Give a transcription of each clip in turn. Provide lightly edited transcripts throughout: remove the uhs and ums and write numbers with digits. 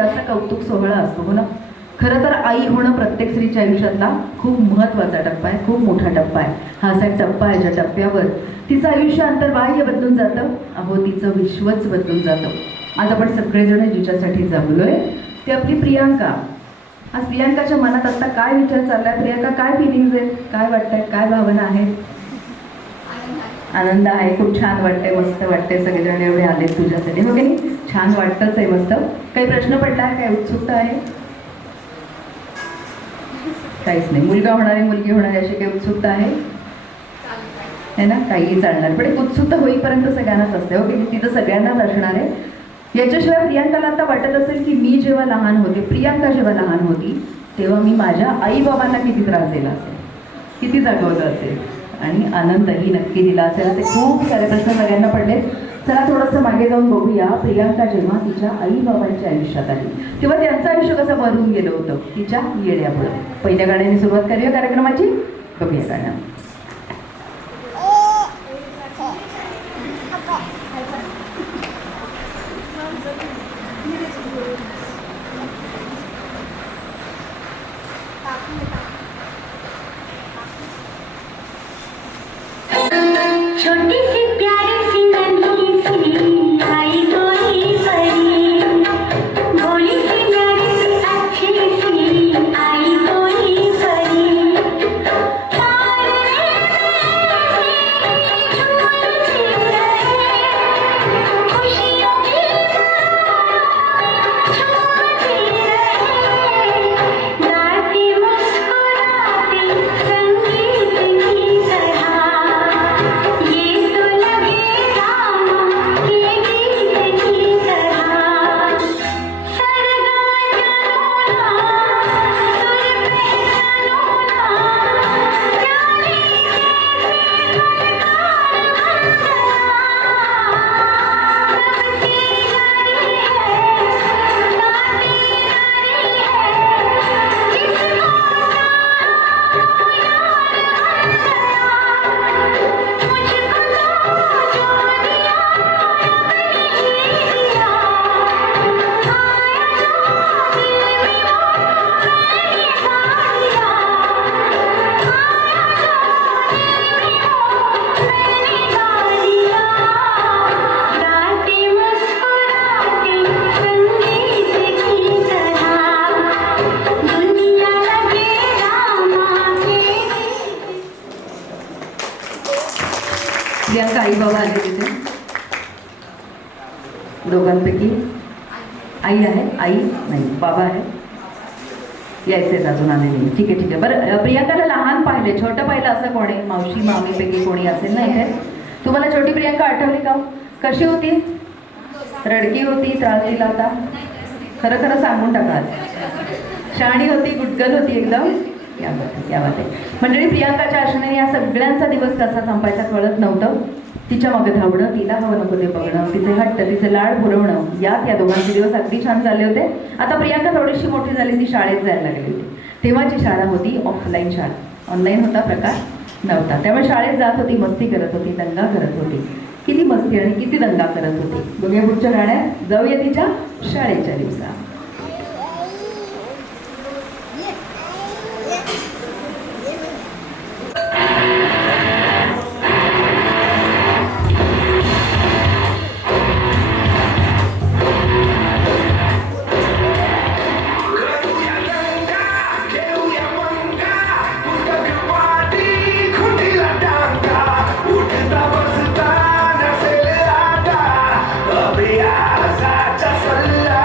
असा कौतुक सोहळा असतो हो ना. खरं तर आई होणं प्रत्येक स्त्रीच्या आयुष्यातला खूप महत्त्वाचा टप्पा आहे, खूप मोठा टप्पा आहे. हा असा एक टप्पा आहे ज्या टप्प्यावर तिचं आयुष्य अंतर्बाह्य बदलून जातं, अहो तिचं विश्वच बदलून जातं. आज आपण सगळेजण जिच्यासाठी जमलोय ती आपली प्रियांका. आज प्रियांकाच्या मनात आता काय विचार चाललाय? प्रियांका, काय फिलिंग्स आहेत, काय वाटतंय, काय भावना आहेत? आनंद आहे, खूप छान वाटतंय, मस्त वाटतंय. सगळेजण एवढे आले तुझ्यासाठी, हो की नाही? छान वाटतंच आहे, मस्त. काही प्रश्न पडला, काय उत्सुकता आहे? काहीच नाही. मुलगा होणारे मुलगी होणारे अशी काही उत्सुकता आहे ना? काहीही चालणार, पण एक उत्सुकता होईपर्यंत सगळ्यांनाच असते, हो की नाही? तिथं सगळ्यांनाच असणार आहे. याच्याशिवाय प्रियांकाला आता वाटत असेल की मी जेव्हा लहान होते, प्रियांका जेव्हा लहान होती, तेव्हा मी माझ्या आईबाबांना किती त्रास दिला असेल, किती जागवलं असेल आणि आनंदही नक्की दिला असेल. असे खूप सारे प्रश्न सगळ्यांना पडले. चला थोडंसं मागे जाऊन बघूया. प्रियांका जेव्हा तिच्या आईबाबांच्या आयुष्यात आली तेव्हा त्यांचं आयुष्य कसं भरून गेलं होतं तिच्या येण्यामुळे. पहिल्या गाण्याने सुरुवात करूया कार्यक्रमाची. बघूया गाणं. छोटी सी प्यारी सी नन्ही सी आई कोई परी, भोली सी प्यारी सी अच्छी सी आई कोई परी, झूलती रहे खुशियों की झूमती रहे, गाती मुस्कुराती संगीत की तरह. प्रियांका आई बाबा आले तिथे दोघांपैकी? आई आहे, आई नाही, बाबा आहे. यायचेच अजून आले नाही. ठीक आहे ठीक आहे. बरं, प्रियांकाला लहान पाहिले, छोटं पाहिलं असं कोणी? मावशी मामीपैकी कोणी असेल ना इथे? तुम्हाला छोटी प्रियांका आठवली का? कशी होती? रडकी होती? त्रास दिला होता? खरं खरं सांगून टाका. शहाणी होती, गुटगल होती एकदम? क्या बात आहे. मंडळी, प्रियांकाच्या आशेने या सगळ्यांचा दिवस कसा संपायचा कळत नव्हतं. तिच्या मागे धावणं, तिला हवं नको ते बघणं, तिचे हट्ट, तिचे लाड पुरवणं, यात या दोघांचे दिवस अगदी छान झाले होते. आता प्रियांका थोडीशी मोठी झाली, ती शाळेत जायला लागली होती. तेव्हाची शाळा होती ऑफलाईन शाळा, ऑनलाईन होता प्रकार नव्हता. त्यामुळे शाळेत जात होती, मस्ती करत होती, दंगा करत होती. किती मस्ती आणि किती दंगा करत होती बघूया पुढच्या गाण्यात. जाऊया तिच्या शाळेच्या दिवसात. Abraça, salla.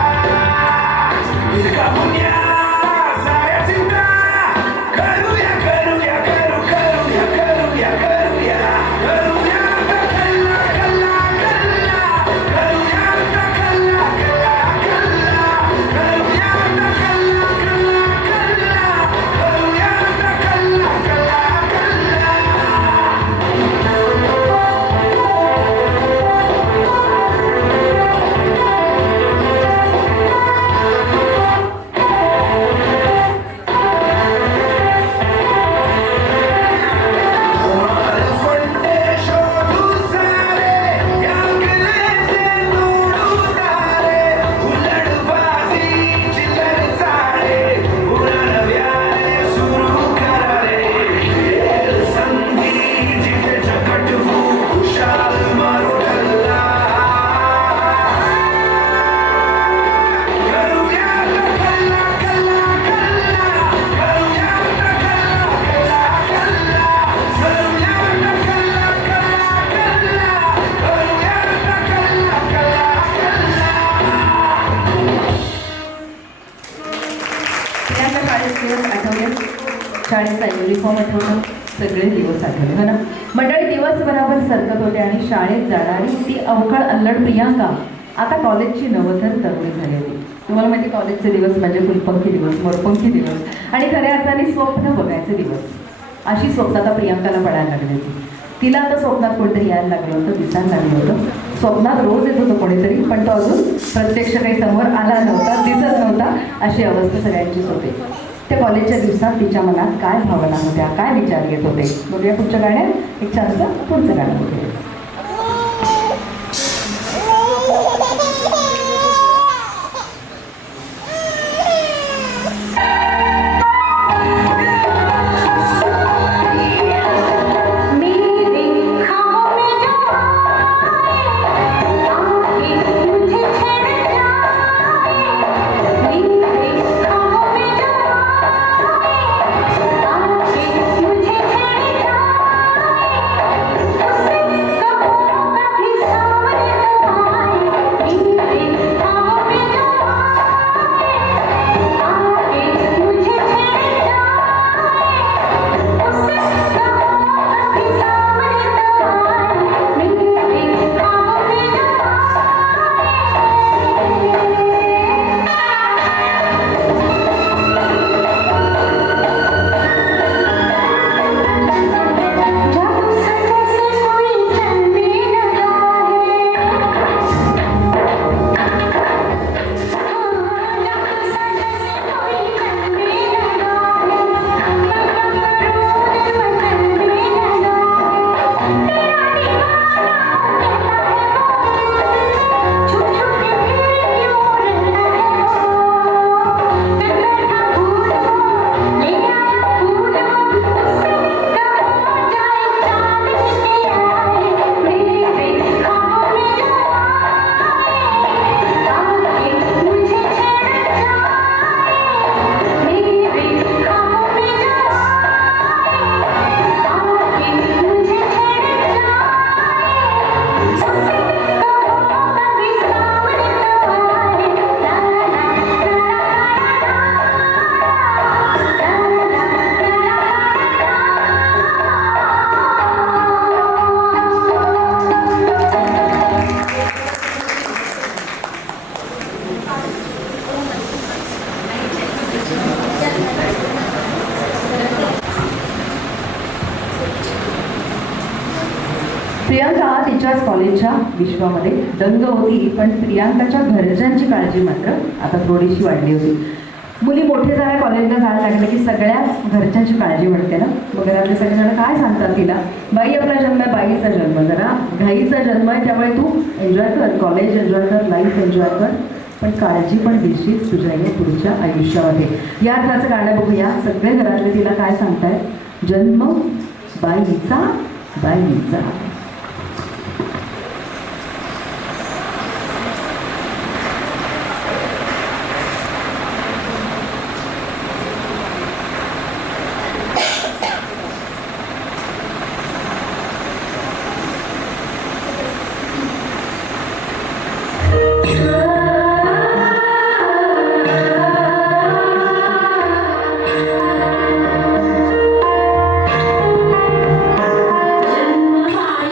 शाळेचा युनिफॉर्म आठवतो, सगळे दिवस आठवले हो ना. मंडळी दिवसभरावर सरकत होते आणि शाळेत जाणारी ती अवखळ अल्लड प्रियांका आता कॉलेजची नवथर तरुणी झाली होती. तुम्हाला माहिती कॉलेजचे दिवस म्हणजे फुलपंखी दिवस, मोरपंखी दिवस आणि खऱ्या अर्थाने स्वप्न बघायचे दिवस. अशी स्वप्न आता प्रियांकाला पडायला लागली होती. तिला आता स्वप्नात कोणतरी यायला लागलं होतं, दिसायला लागलं होतं. स्वप्नात रोज येत होतं कोणीतरी, पण तो अजून प्रत्यक्ष काही समोर आला नव्हता, दिसत नव्हता. अशी अवस्था सगळ्यांचीच होती. त्या कॉलेजच्या दिवसात तिच्या मनात काय भावना होत्या, काय विचार येत होते, बघूया पुढच्या गाण्यात. एक छानसं पुढचं गाणं बघूया. प्रियांका तिच्याच कॉलेजच्या विश्वामध्ये दंग होती, पण प्रियांकाच्या घरच्यांची काळजी मात्र आता थोडीशी वाढली होती. मुली मोठे झाल्या, कॉलेजला जायला लागले की सगळ्याच घरच्यांची काळजी वाटते ना. मग घरातले सगळेजण काय सांगतात तिला, बाई आपला जन्म आहे, बाईचा जन्म, जरा घाईचा जन्म आहे, त्यामुळे तू एन्जॉय कर, कॉलेज एन्जॉय कर, लाईफ एन्जॉय कर, पण काळजी पण घेशील तुझ्या या पुढच्या आयुष्यामध्ये. या अर्थाचं गाणं बघूया. सगळे घरातले तिला काय सांगतायत, जन्म बाईचा बाईचा. जन्म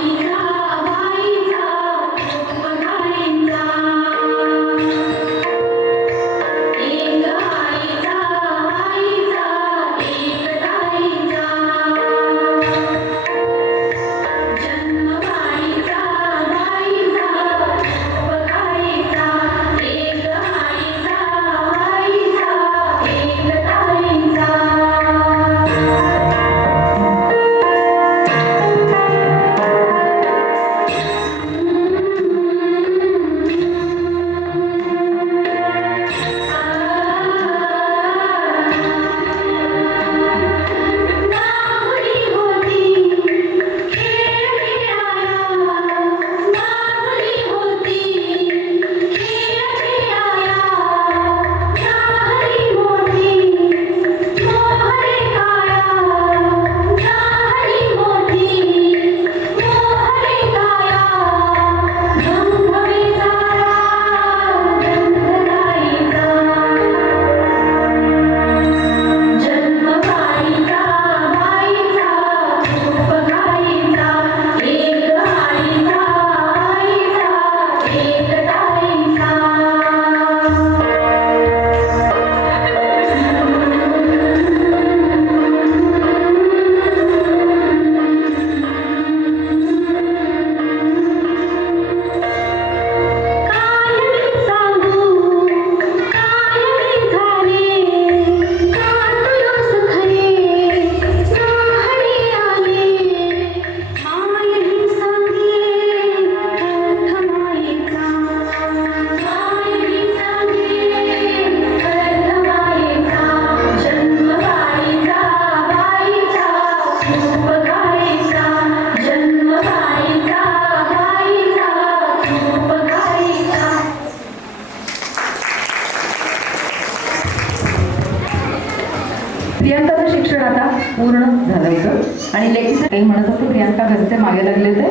प्रियांकाचं शिक्षण आता पूर्ण झालं होतं आणि लेखीचं काही म्हणत होते प्रियांका घरचे मागे लागले होते.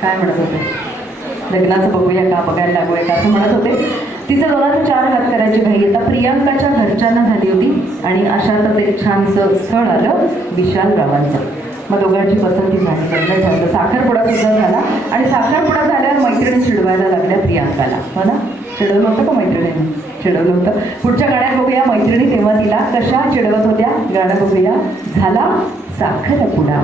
काय म्हणत होते? लग्नाचं बघूया का, बघायला लागूया का असं म्हणत होते. तिचे 2004 हात करायची घाई आता प्रियांकाच्या घरच्यांना झाली होती आणि अशातच एक छानसं स्थळ आलं विशालरावांचं. मग दोघांची पसंती झाली, लग्न झालं, साखरपुडा सुद्धा झाला आणि साखरपुडा झाल्यावर मैत्रिणी चिडवायला लागल्या प्रियांकाला. हो ना, चिडवलं होतं का मैत्रिणीने? चिडवलं होतं. पुढच्या गाण्यात बघूया मैत्रिणी तेव्हा तिला कशा चिडवत होत्या. गाणं बघूया, झाला साखरपुडा.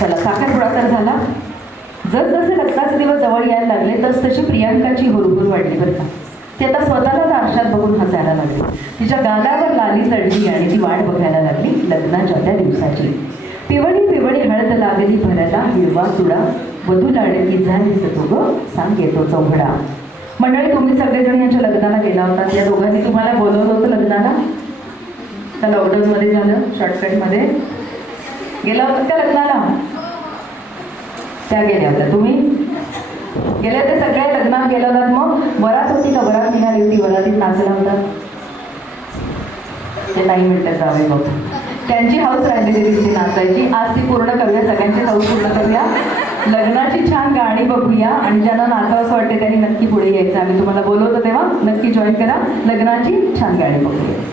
चला, साखरपुडा तर झाला. जसजसे लग्नाचे दिवस जवळ यायला लागले तशी प्रियांकाची हुरहुर वाढली बरं का. ती आता स्वतःलाच आरशात बघून हसायला लागली. तिच्या गालावर लाली चढली आणि ती वाट बघायला लागली लग्नाच्या त्या दिवसाची. पिवळी पिवळी हळद लागली भरायला हिरवा चुडा, वधू लाडकी झालीस तू ग सांग येतो चौघडा. मंडळी, तुम्ही सगळेजण यांच्या लग्नाला गेला होता. या दोघांनी तुम्हाला बोलवलं होतं लग्नाला? त्या लॉकडाऊनमध्ये झालं, शॉर्टकटमध्ये गेला होता त्या लग्नाला? त्या गेल्या होत्या. तुम्ही गेले ते सगळे लग्नात गेला होतात. मग वरात होती का? वरात निघाली होती, वरातीत नाचला होता? ते नाही मिळतात जावे बघ. त्यांची हाऊस राहिलेली दिसते नाचायची. आज ती पूर्ण करूया, सगळ्यांची हाऊस पूर्ण करूया. लग्नाची छान गाणी बघूया आणि ज्यांना नाचावंसं वाटते त्यांनी नक्की पुढे यायचं. आम्ही तुम्हाला बोलवतो तेव्हा नक्की जॉईन करा. लग्नाची छान गाणी बघूया.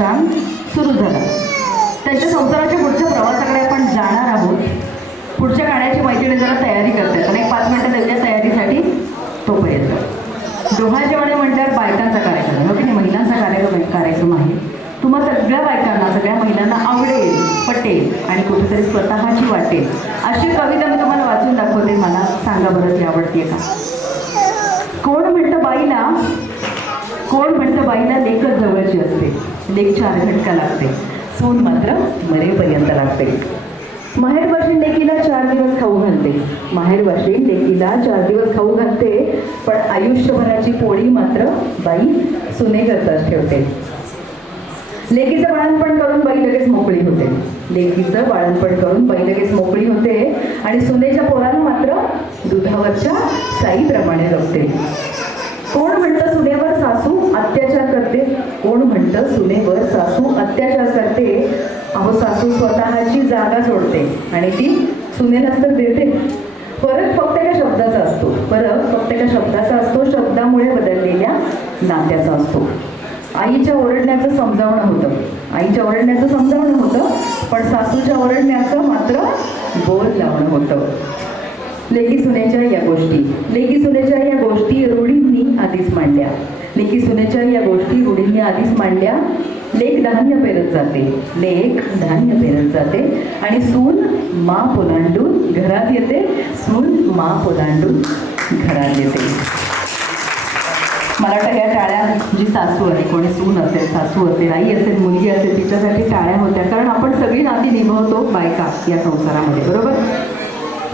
छान सुरू झाला. त्यांच्या संसाराच्या पुढच्या प्रवासाकडे आपण जाणार आहोत. पुढच्या गाण्याची मैत्रिणी जरा तयारी करतात आणि 5 मिनिटं देऊया तयारीसाठी. तोपर्यंत डोहा जेवणे म्हटल्यावर बायकांचा कार्यक्रम हो की नाही, महिलांचा कार्यक्रम आहे. तुम्हा सगळ्या बायकांना, सगळ्या महिलांना आवडेल, पटेल आणि कुठेतरी स्वतःची वाटेल अशी कविता मी तुम्हाला वाचून दाखवते. मला सांगा बरं ती आवडते का? कोण म्हणतं बाईला लेकच जवळची असते, लेक 4 घटका लागते, सून मात्र मरेपर्यंत लागते. माहेरवाशीण लेकीला 4 दिवस खाऊ घालते, माहेरवाशीण लेकीला 4 दिवस खाऊ घालते, पण आयुष्यभराची पोळी मात्र बाई सुनेकरताच ठेवते. लेकीचं बाळणपण करून बाई लगेच मोकळी होते, लेकीचं बाळणपण करून बाई लगेच मोकळी होते आणि सुनेच्या पोराला मात्र दुधावरच्या साईप्रमाणे जपते. कोण म्हणतं सुनेवर सासू अत्याचार करते, कोण म्हणतं सुनेवर सासू अत्याचार करते. अहो सासू स्वतःची जागा सोडते आणि ती सुनेलाच तर देते. फरक फक्त एका शब्दाचा असतो, शब्दामुळे बदललेल्या नात्याचा असतो. आईच्या ओरडण्याचं समजावणं होतं, पण सासूच्या ओरडण्याचं मात्र बोल लावणं होतं. लेकी सुनेच्या या गोष्टी रूढींनी आधीच मांडल्या. लेक धान्य पेरत जाते आणि सून माप ओलांडून घरात येते. मला वाटतं या टाळ्या जी सासू आहे, कोणी सून असेल, सासू असेल, आई असेल, मुलगी असेल, तिच्यासाठी टाळ्या होत्या. कारण आपण सगळी नाती निभवतो बायका या संसारामध्ये, बरोबर.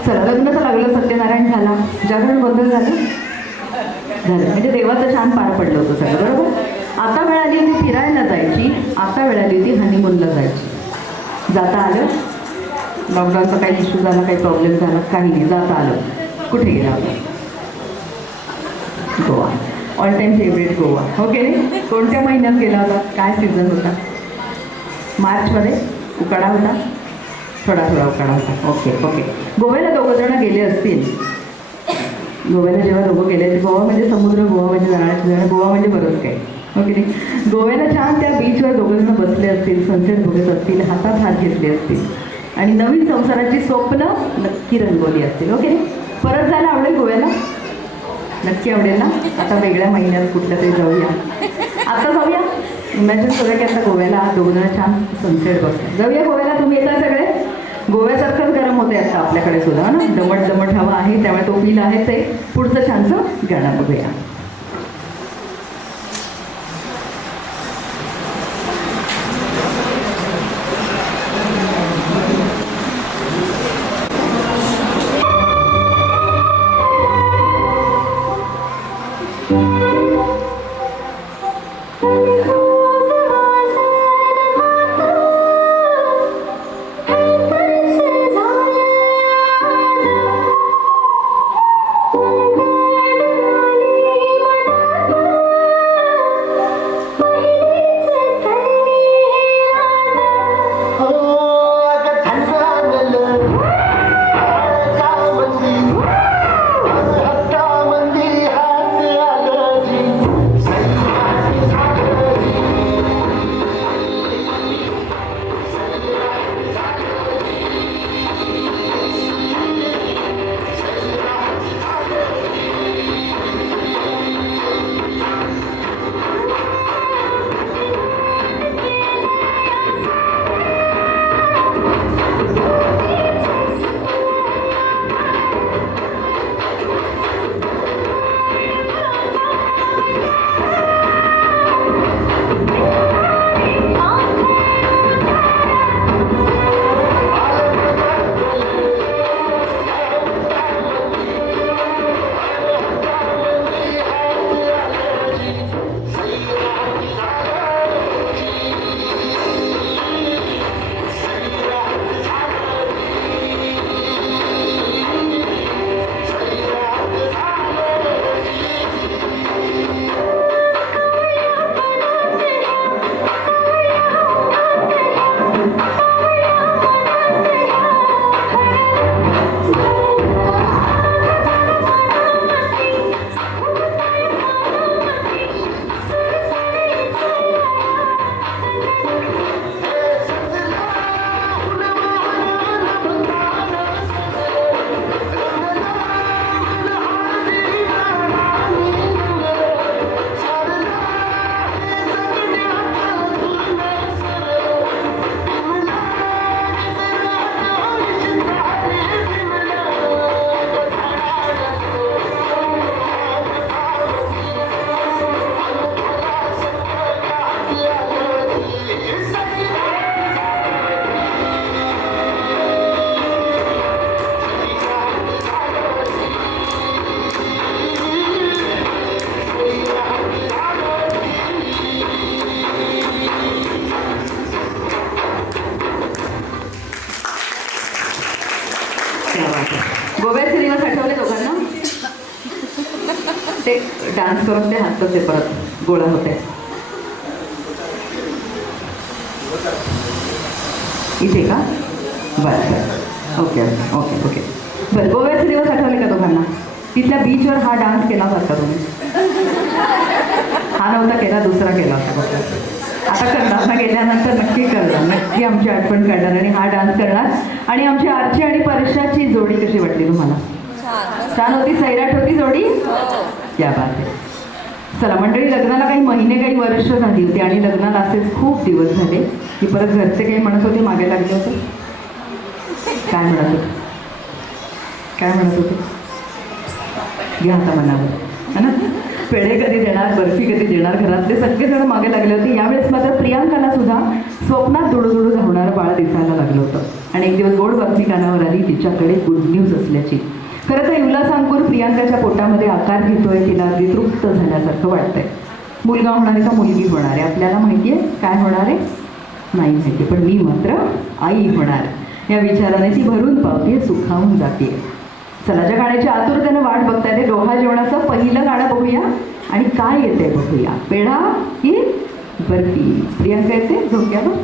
चला, लग्न तर लागलं, सत्यनारायण झाला, जागरण गोंधळ झालं म्हणजे देवाचं छान पार पडलं होतं सगळं, बरोबर. आता वेळ आली होती फिरायला जायची, आता वेळ आली होती हनीमूनला जायची. जाता आलं, लॉकडाऊनचा काही इश्यू झाला, काही प्रॉब्लेम झाला, काही नाही, जाता आलं. कुठे गेला आपण? Goa. All time favourite Goa, हो की नाही. कोणत्या महिन्यात गेला होता? काय सीझन होता? मार्चमध्ये उकाडा होता, थोडा उकाडा होता. ओके. गोव्याला 2 जण गेले असतील. गोव्याला जेव्हा दोघं गेले, गोवा म्हणजे समुद्र, गोवा म्हणजे जाण्याचे जण, गोवा म्हणजे बरंच काही, हो की नाही. गोव्याला छान त्या बीचवर 2 जण बसले असतील, सनसेट बघत असतील, हातात हात घेतले असतील आणि नवीन संसाराची स्वप्न नक्की रंगवली असतील, हो की नाही. परत जायला आवडेल गोव्याला? नक्की आवडेल ना. आता वेगळ्या महिन्यात कुठल्या तरी जाऊया, आता जाऊया. इमॅजिन करूया की आता गोव्याला 2 जण छान सनसेट बघतात. जाऊया गोव्याला. तुम्ही येता सगळे? गोव्यासारखंच गरम होते आता आपल्याकडे सुद्धा ना, दमट हवा आहे, त्यामुळे तो फील आहेच आहे. पुढचं छानसं गाणं बघूया. Thank you. डान्स करून ते हातच ते परत गोळा होते. इथे का? बरं बरं, ओके ओके ओके. बरं, गोव्याचे दिवस आठवले का दोघांना? तिथल्या बीचवर हा डान्स केला होता का तुम्ही? हा नव्हता केला, दुसरा केला होता. आता करणार ना, गेल्यानंतर नक्की करणार, नक्की आमची आठवण करणार आणि हा डान्स करणार. आणि आमची आरची आणि परशाची जोडी कशी वाटली तुम्हाला? छान होती, सैराट होती जोडी. क्या बात आहे. चला मंडळी, लग्नाला काही महिने काही वर्ष झाली होती आणि लग्नाला असेच खूप दिवस झाले की परत घरचे काही म्हणत होते, मागे लागले होते. काय म्हणत होते? काय म्हणत होते? घ्या आता मनावर, है ना? पेढे कधी देणार, बर्फी कधी देणार, घरातले सगळेजण मागे लागले होते. यावेळेस मात्र प्रियांकाला सुद्धा स्वप्नात दुडू धावणारं बाळ दिसायला लागलं होतं आणि एक दिवस गोड बातमी कानावर आली, तिच्याकडे गुड न्यूज असल्याची. खरं तर इवलासा अंकुर प्रियांकाच्या पोटामध्ये आकार घेतोय, तिला अगदी तृप्त झाल्यासारखं वाटतंय. मुलगा होणार आहे का मुलगी होणार आहे आपल्याला माहिती आहे, काय होणार आहे नाही माहिती, पण मी मात्र आई होणार या विचाराने ती भरून पावतीये, सुखावून जाते. चला, ज्या गाण्याची आतुरतेनं वाट बघताय ते डोहा जेवणाचं पहिलं गाणं बघूया आणि काय येते बघूया. पेढा की बर्फी? प्रियांका येते झोक्यावर.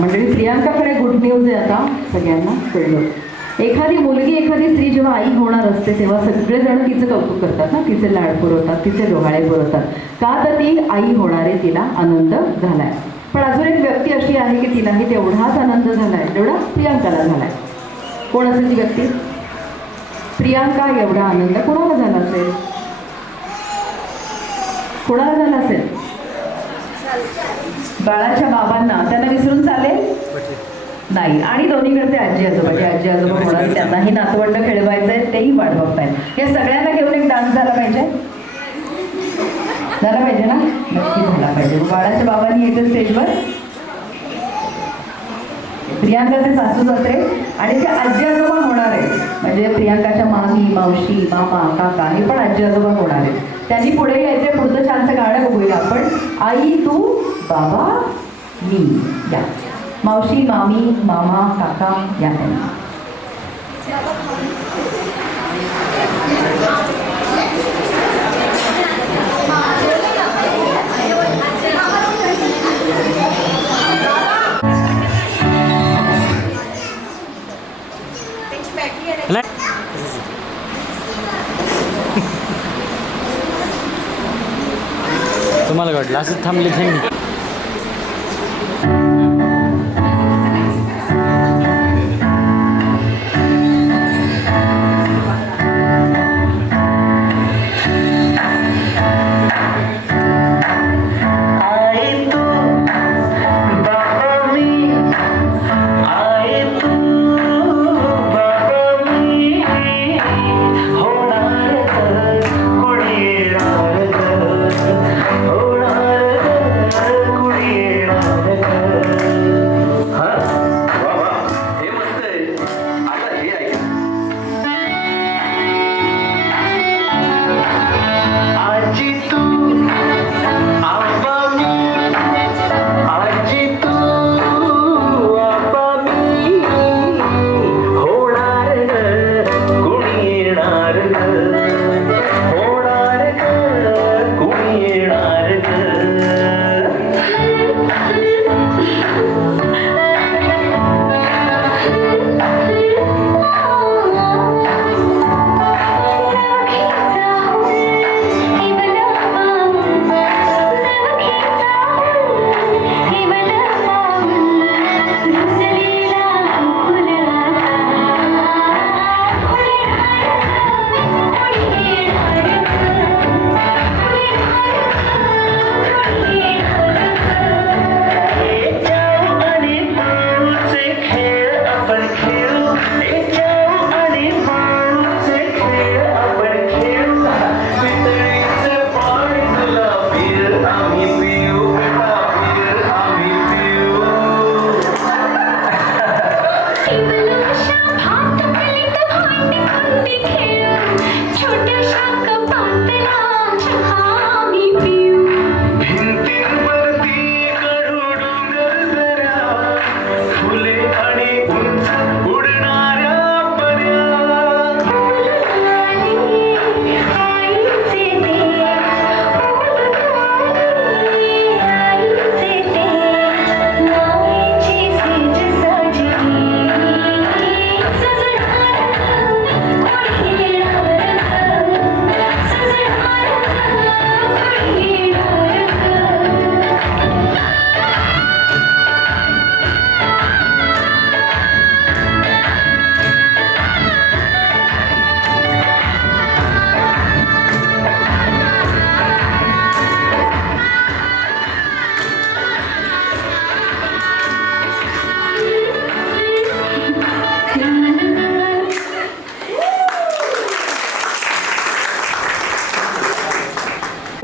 मंडळी, प्रियांकाकडे गुड न्यूज आहे आता सगळ्यांना कळलं. एखादी मुलगी, एखादी स्त्री जेव्हा आई होणार असते तेव्हा सगळेजण तिचं कौतुक करतात ना, तिचे लाड पुरवतात, तिचे डोहाळे पुरवतात. का तर ती आई होणार आहे, तिला आनंद झालाय. पण अजून एक व्यक्ती अशी आहे की तिलाही तेवढाच आनंद झालाय जेवढा प्रियांकाला झालाय. कोण असेल ती व्यक्ती? प्रियांका एवढा आनंद कोणाला झाला असेल? कोणाला झाला असेल? बाळाच्या बाबांना. त्यांना विसरून चालेल नाही. आणि दोन्हीकडचे आजी आजोबा, जे आजी आजोबा होणार त्यांनाही नातवंड खेळवायचंय, तेही वाट बघतायत. या सगळ्यांना घेऊन एक डान्स झाला पाहिजे. झाला पाहिजे ना, नक्की झाला पाहिजे. बाळाच्या बाबांनी यायचं स्टेजवर. प्रियांकाचे सासू सासरे आणि ते आजी आजोबा होणार आहे, म्हणजे प्रियांकाच्या मामी मावशी मामा काका हे पण आजी आजोबा होणार आहेत. त्यांनी पुढे यायचे. पुढचं छानसं गाणं बघूया आपण. आई तू बाबा मी. या मावशी मामी मामा काका या त्यांनी. तुम्हाला काय वाटलं असंच थांबले त्यांनी?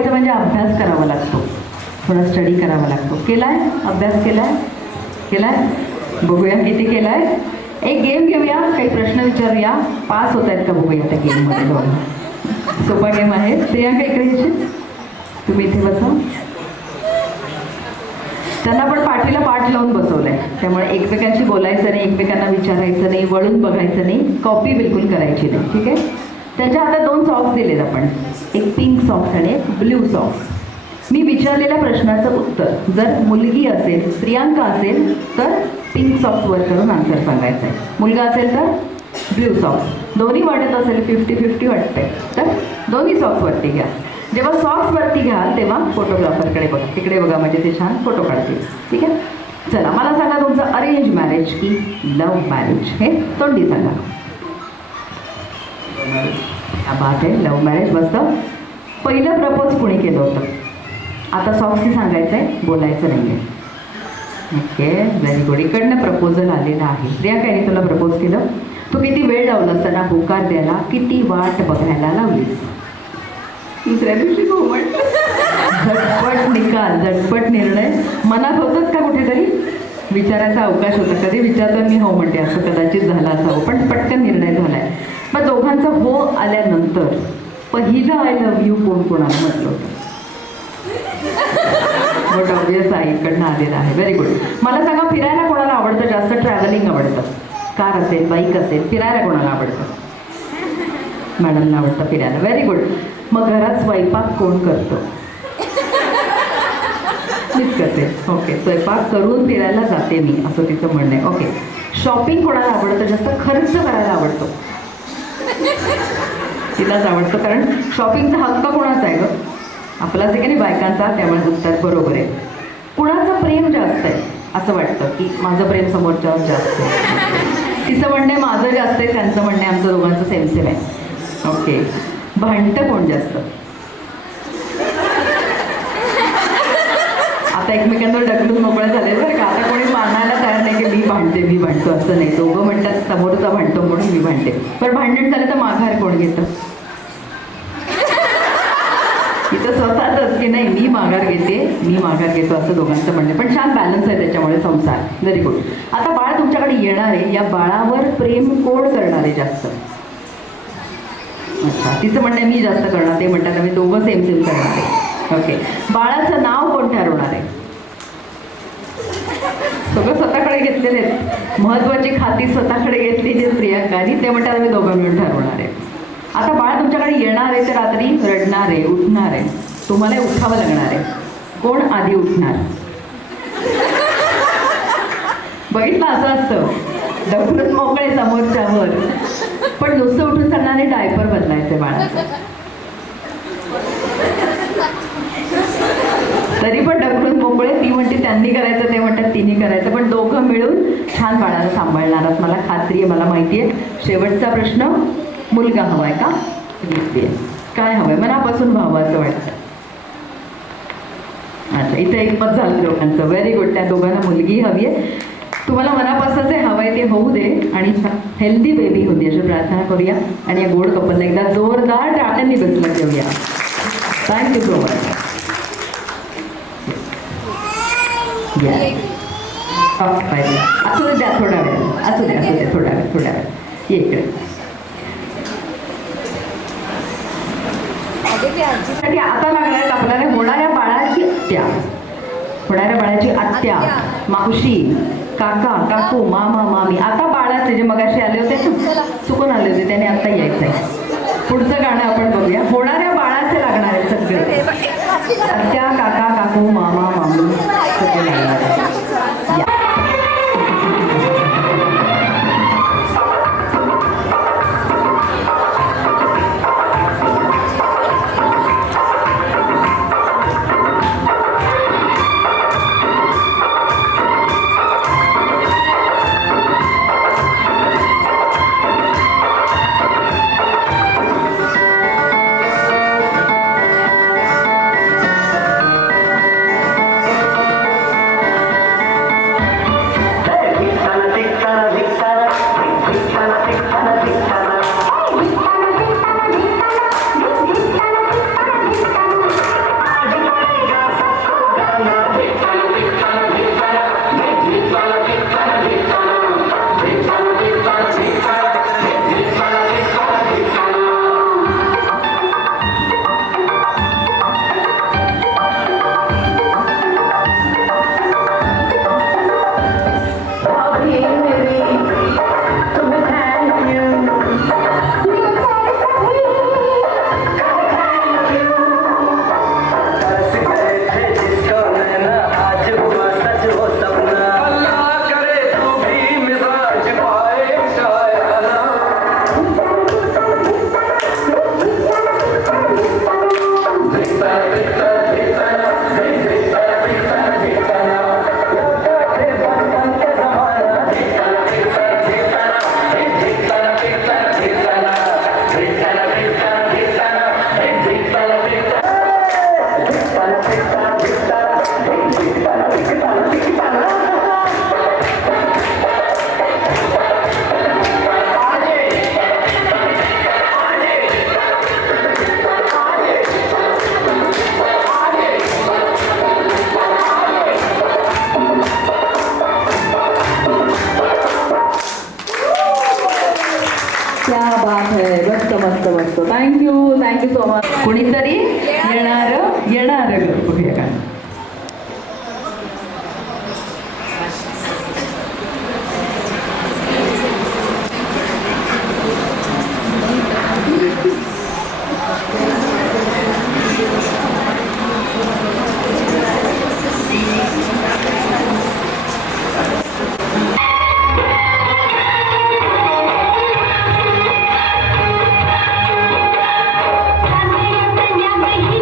म्हणजे अभ्यास करावा लागतो, थोडा स्टडी करावा लागतो. केलाय अभ्यास? केलाय? बघूया किती केलाय. एक गेम घेऊया, काही प्रश्न विचारूया, पास होत आहेत का बघूया त्या गेममध्ये. दोन सोपा गेम आहे. प्रियांका इकडे यायची, तुम्ही इथे बसा. त्यांना पण पाठीला पाठ लावून बसवलंय, त्यामुळे एकमेकांशी बोलायचं नाही, एकमेकांना विचारायचं नाही, वळून बघायचं नाही, कॉपी बिलकुल करायची नाही. ठीक आहे. त्यांच्या हातात 2 सॉक्स दिलेत आपण, एक पिंक सॉक्स आणि एक ब्ल्यू सॉक्स. मी विचारलेल्या प्रश्नाचं उत्तर जर मुलगी असेल, प्रियांका असेल तर पिंक सॉक्स वर करून आन्सर सांगायचं आहे. मुलगा असेल तर ब्ल्यू सॉक्स. दोन्ही वाटत असेल 50-50 वाटतंय तर दोन्ही सॉक्स वरती घ्या. जेव्हा सॉक्स वरती घ्याल तेव्हा फोटोग्राफरकडे बघा, तिकडे बघा, म्हणजे ते छान फोटो काढतील. ठीक आहे. चला मला सांगा, तुमचं अरेंज मॅरेज की लव्ह मॅरेज हे तोंडी सांगा. क्या बात आहे, लव्ह मॅरेज. मस्त. पहिलं प्रपोज कुणी केलं होतं? आता सॉक्सनी सांगायचं आहे, बोलायचं नाही आहे. Okay, very good. इकडनं प्रपोजल आलेलं आहे. प्रियांकाने तुला प्रपोज केलं, तू किती वेळ लावलास त्यांना होकार द्यायला, किती वाट बघायला लावलीस? दुसऱ्या दिवशी हो म्हटलं. झटपट निकाल, झटपट निर्णय. मनात होतंच का कुठेतरी विचाराचा अवकाश होता. कधी विचारता मी हो म्हणते, असं कदाचित झालं असावं, पण पटकन निर्णय झालाय. मग दोघांचं हो आल्यानंतर पहिलं आय लव्ह यू कोण कोणाला म्हटलं होतं? बट ऑब्वियस आईकडनं आलेलं आहे. Very good. मला सांगा, फिरायला कोणाला आवडतं जास्त? ट्रॅव्हलिंग आवडतं? कार असेल, बाईक असेल, फिरायला कोणाला आवडतं? मॅडमला आवडतं फिरायला. Very good. मग घरात स्वयंपाक कोण करतो? मीच करते. ओके. स्वयंपाक करून फिरायला जाते मी, असं तिचं म्हणणं आहे. ओके. शॉपिंग कोणाला आवडतं जास्त? खर्च करायला आवडतो? तिलाच आवडतं, कारण शॉपिंगचा हक्क कोणाचा आहे गं? आपलाच आहे की नाही, बायकांचा. त्यामुळे उत्तर बरोबर आहे. कुणाचं प्रेम जास्त आहे असं वाटतं की माझं प्रेम समोरच्यावर जास्त आहे? तिचं म्हणणं आहे माझं जास्त आहे, त्यांचं म्हणणं आहे आमचं दोघांचं सेम सेम आहे. ओके. भांडतं कोण जास्त? आता एकमेकांवर ढकलून मोकळं झाले बरं का. आता कोणी मानायला तयार नाही की मी भांडतो असं नाही. दोघं म्हणतात समोरचा भांडतो म्हणून मी भांडते. पण भांडण झालं तर माघार कोण घेतं? तिथं स्वतःच की नाही, मी माघार घेतो असं दोघांचं म्हणणं. पण छान बॅलन्स आहे त्याच्यामुळे संसार. Very good. आता बाळ तुमच्याकडे येणार आहे, या बाळावर प्रेम कोण करणार आहे जास्त? अच्छा. तिचं म्हणणं आहे मी जास्त करणार, ते म्हणतात आम्ही दोघं सेम सेम करणार आहे. ओके. बाळाचं नाव कोण ठरवणार आहे? सगळं स्वतःकडे घेतलेले आहेत. महत्वाची खाती स्वतःकडे घेतलेली आहेत प्रियांकानी, ते म्हणतात आम्ही दोघं मिळून ठरवणार आहे. आता बाळ तुमच्याकडे येणार आहे तर रात्री रडणार आहे, उठणार आहे, तुम्हाला उठावं लागणार आहे. कोण आधी उठणार? बघितलं, असं असतं ढकलून मोकळे समोरच्यावर. पण नुसतं उठून चालणार नाही, डायपर बदलायचे बाळाचं. तरी पण ढकलून मोकळे. ती म्हणते त्यांनी करायचं, ते म्हणतात तिने करायचं, पण दोघं मिळून छान बाळाला सांभाळणार आहात, मला खात्री आहे, मला माहिती आहे. शेवटचा प्रश्न, मुलगा हवाय का? काय हवंय? मनापासून व्हावं असं वाटतं. अच्छा, इथं एकमत झालं दोघांचं. Very good. त्या दोघांना मुलगी हवी आहे. तुम्हाला मनापासून जे हवंय ते होऊ दे आणि हेल्दी बेबी होऊ दे अशी प्रार्थना करूया. आणि या गोड कपलला एकदा जोरदार टाळ्यांनी बसलं ठेवूया. Thank you so much. असू द्या थोडा वेळ, असू द्या थोडा वेळ. ये इकडे. आता लागणार आहेत आपल्याला होणाऱ्या बाळाची आत्या, मावशी, काका, काकू, मामा, मामी. आता बाळाचे जे मगाशी आले होते ना, चुकून आले होते, त्याने आता यायचं आहे. पुढचं गाणं आपण बघूया. होणाऱ्या बाळाचे लागणार आहे सगळे. आत्या, काका, काकू, मामा, मामी सगळे लागणार आहे. Thank you so much. कोणीतरी येणार बघूया का. सासरी कन्या बहीण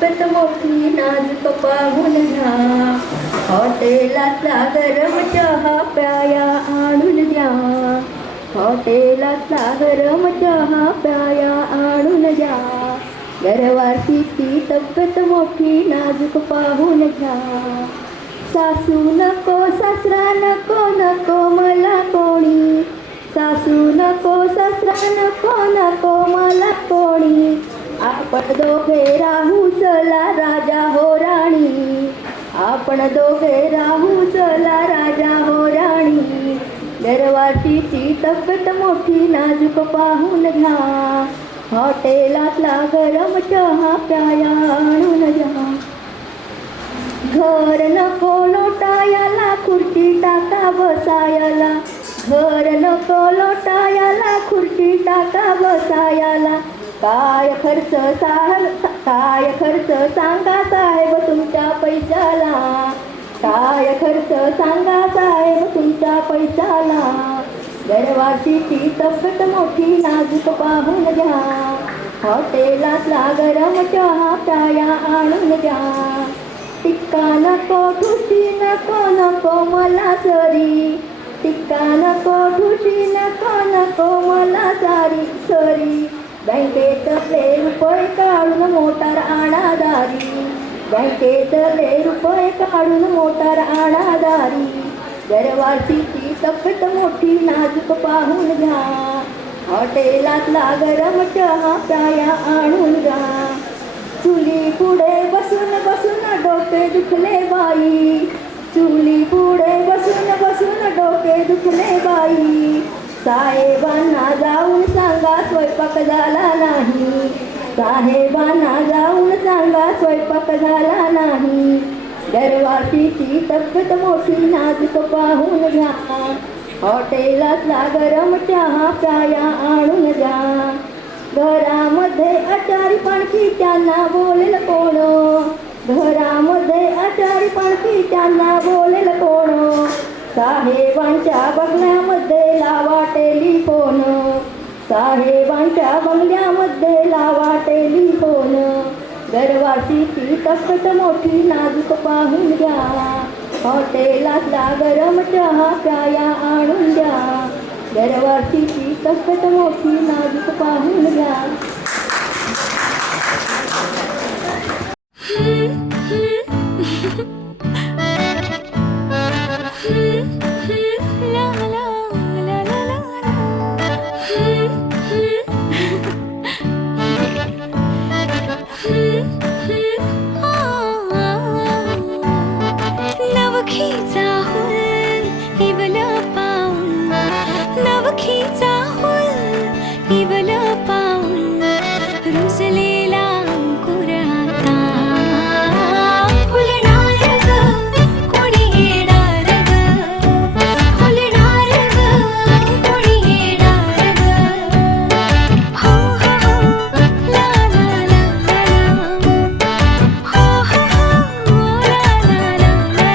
तब्येत मोठी नाजूक पाहून घ्या. हॉटेलातला गरम चहा प्याया आणून द्या. हॉटेलातला गरम चहा प्याया आणून द्या. घरवासीची तब्येत मोठी नाजूक पाहून घ्या. सासू नको सासरा नको नको मला कोणी. सासू नको सासरा नको नको मला कोणी. आपण दोघे राहू चला राजा हो राणी. आपण दोघे राहू चला राजा हो राणी. घरवासीची तब्येत मोठी नाजूक पाहून घ्या. हॉटेलातला गरम चहा प्याया आणून द्या. घर नको लोटायाला खुर्ची टाका बसायाला. घर नको लोटायाला खुर्ची टाका बसायाला. काय खर्च सांगा साहेब तुमच्या पैशाला. काय खर्च सांगा साहेब तुमच्या पैशाला. घरवासीची तब्येत मोठी नाजूक पाहून घ्या. हॉटेलातला गरम चहा प्याया आणून द्या. टिक्का नको ठुशी नको नको मला सरी. टिक्का नको ठुशी नको नको मला सारी सरी. बँकेतले रुपये काढून मोटार आणा दारी. बँकेतले रुपये काढून मोटार आणा दारी. घरवासीची तब्येत मोठी नाजूक पाहून घ्या. हॉटेलातला गरम चहा प्याया आणून द्या. चुली पुढे बसून बसून डोके दुखले बाई. चुली पुढे बसून बसून डोके दुखले बाई. साहेबांना जाऊन सांगा स्वयंपाक झाला नाही. साहेबांना जाऊन सांगा स्वयंपाक झाला नाही. घरवासीची तब्येत मोठी नाजूक पाहून घ्या. हॉटेलातला गरम चहा प्याया आणून द्या. घरामध्ये आचारी पाणखी त्यांना बोलेल कोण. घरामध्ये आचारी पाणखी त्यांना बोलेल कोण. साहेबांच्या बंगल्यामध्ये लावा टेलिफोन. साहेबांच्या बंगल्यामध्ये लावा टेलिफोन. घरवासीची तब्येत मोठी नाजूक पाहून घ्या. हॉटेलातला गरम चहा प्याया आणून द्या. घरवासीची तब्येत मोठी नाजूक पाहून घ्या. नवखीचा हुल इवल पाऊल. नवखीचा हुल इवल पाऊल. रुजलेला अंकुर आता फुलणार ग कोणी येणार ग. फुलणार ग कोणी येणार ग. हो हो हो ला ला ला ला. हो हो हो ला ला ला ला.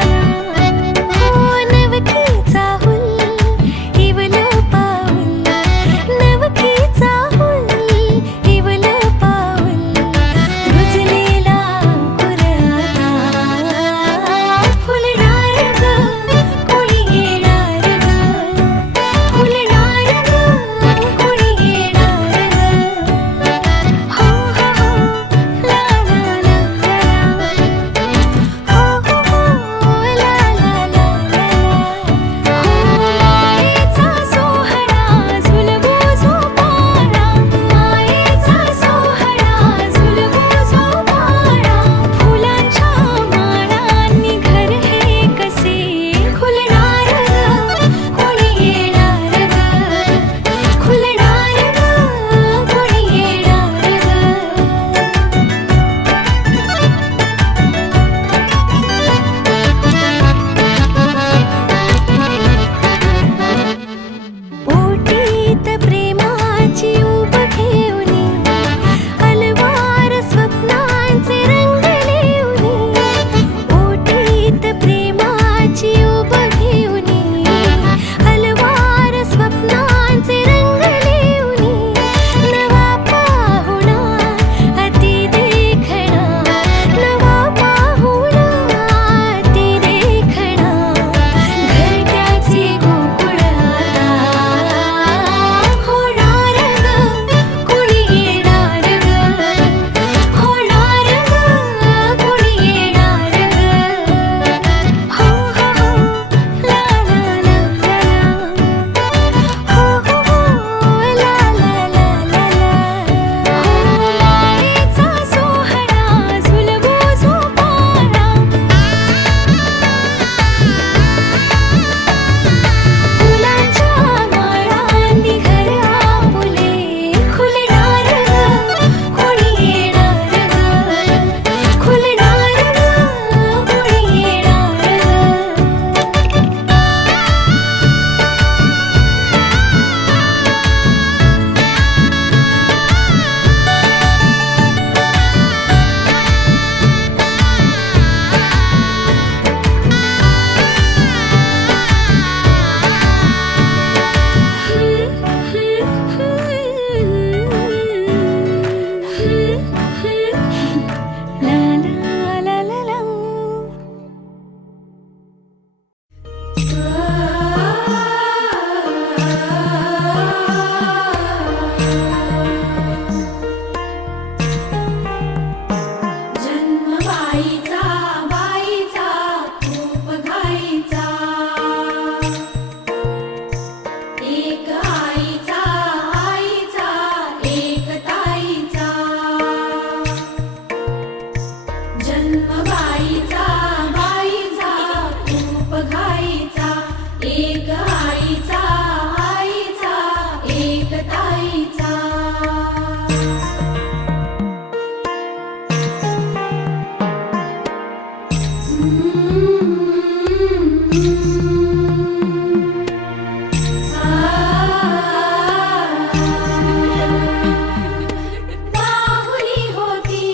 बाहुली होती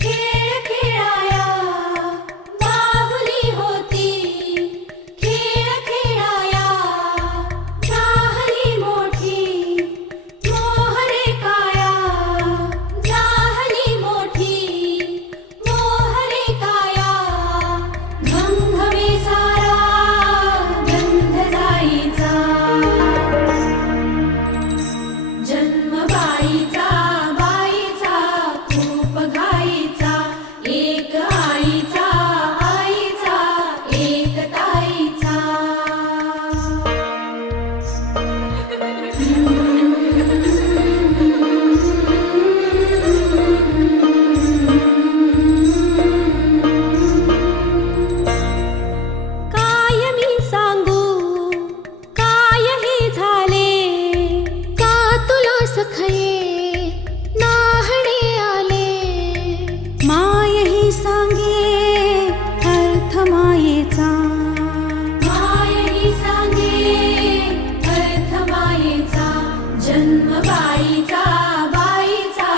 खेळ खेळाया, बाहुली होती खेळ खेळाया, झाली मोठी मोहरे काया, झाली मोठी मोहरे काया, घमघमे सारा गंध जाईचा, जन्म बाईचा बाईचा खूप घाईचा, एक आईचा आईचा एक ताईचा. काय मी सांगू काय हे झाले, का तुला सखये नाहणे आले, माय ही सांगे अर्थ मायेचा, माय ही सांगे अर्थ मायेचा, जन्म बाईचा बाईचा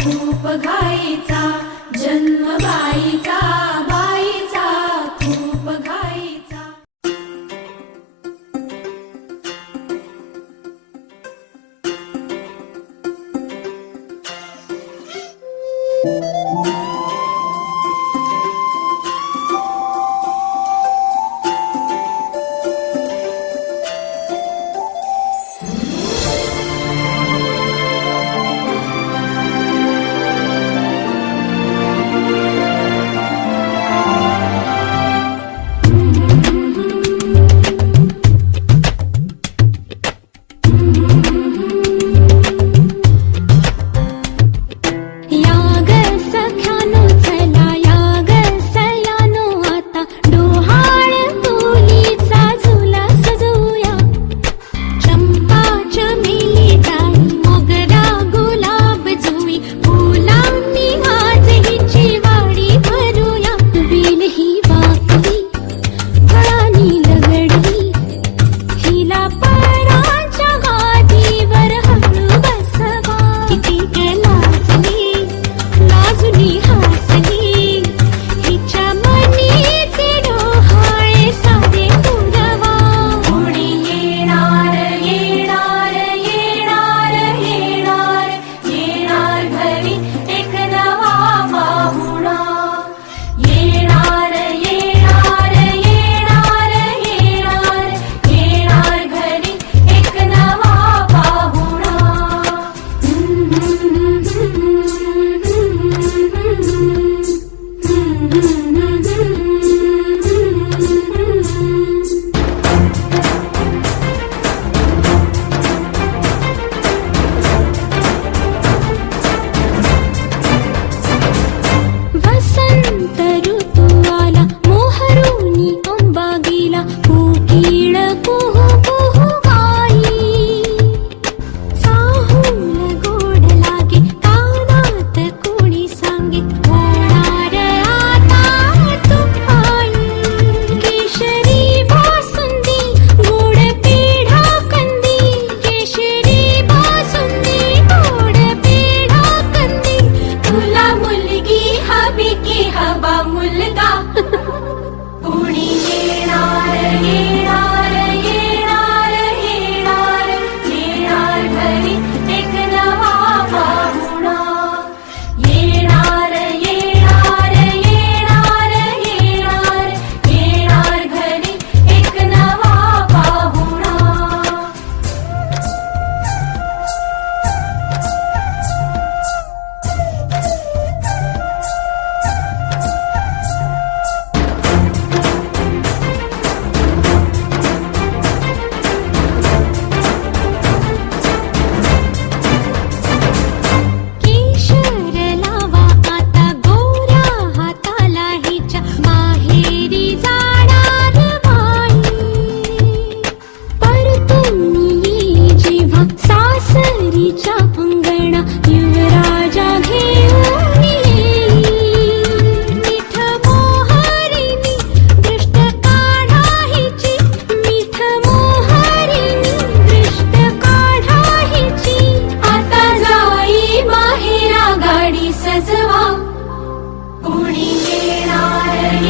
खूप घाईचा, जन्म बाईचा बाईचा खूप घाईचा.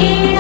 रे